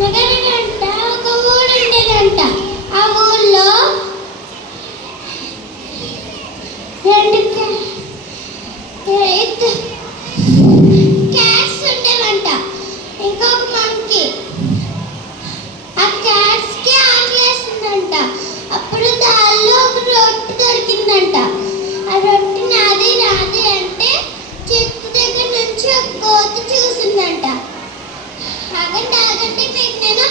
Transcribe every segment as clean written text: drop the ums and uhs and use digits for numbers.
నగరనంట ఒక ఊరు ఉండేదంట. ఆ ఊళ్ళో రెండు క్యాట్స్ ఉండేవంట, ఇంకొక మంకీ. ఆ క్యాట్స్ కి ఆకలేస్తుందంట. అప్పుడు దానిలో ఒక రొట్టె దొరికిందంట. ఆ రొట్టె నాది నాది అంటే చెట్టు దగ్గర నుంచి ఒక కోతి చూసిందంట. ఆగండి ఆగండి, మీకు నేను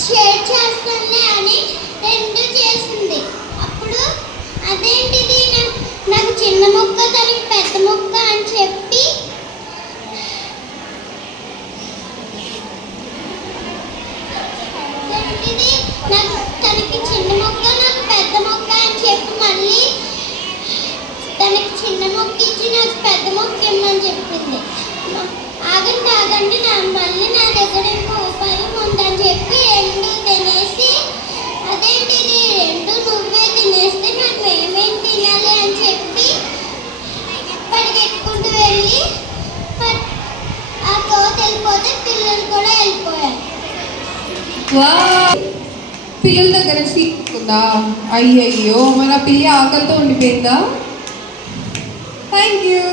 షేర్ చేస్తానులే అని రెండు చేసింది. అప్పుడు అదేంటిది, నాకు చిన్న ముక్క తనకి పెద్ద ముక్క అని చెప్పి నాకు తనకి చిన్న మొక్క నాకు పెద్ద మొక్క అని చెప్పి మళ్ళీ తనకి చిన్న మొక్క ఇచ్చి నాకు పెద్ద మొక్క ఇమ్మని చెప్పింది. ఆగండి ఆగండి, మళ్ళీ నా దగ్గర ఇంకో ఉపాయం ఉందని చెప్పి రెండు తినేసి, అదేంటిది రెండు నువ్వే తినేస్తే నాకు మేమేం తినాలి అని చెప్పి పరిగెట్టుకుంటూ వెళ్ళి ఆ కోత వెళ్ళిపోతే పిల్లలు కూడా వెళ్ళిపోయారు. పిల్లల దగ్గర తీసుకుందా? అయ్యయ్యో, మన పిల్లి ఆకలితో ఉండిపోయిందా? Thank you.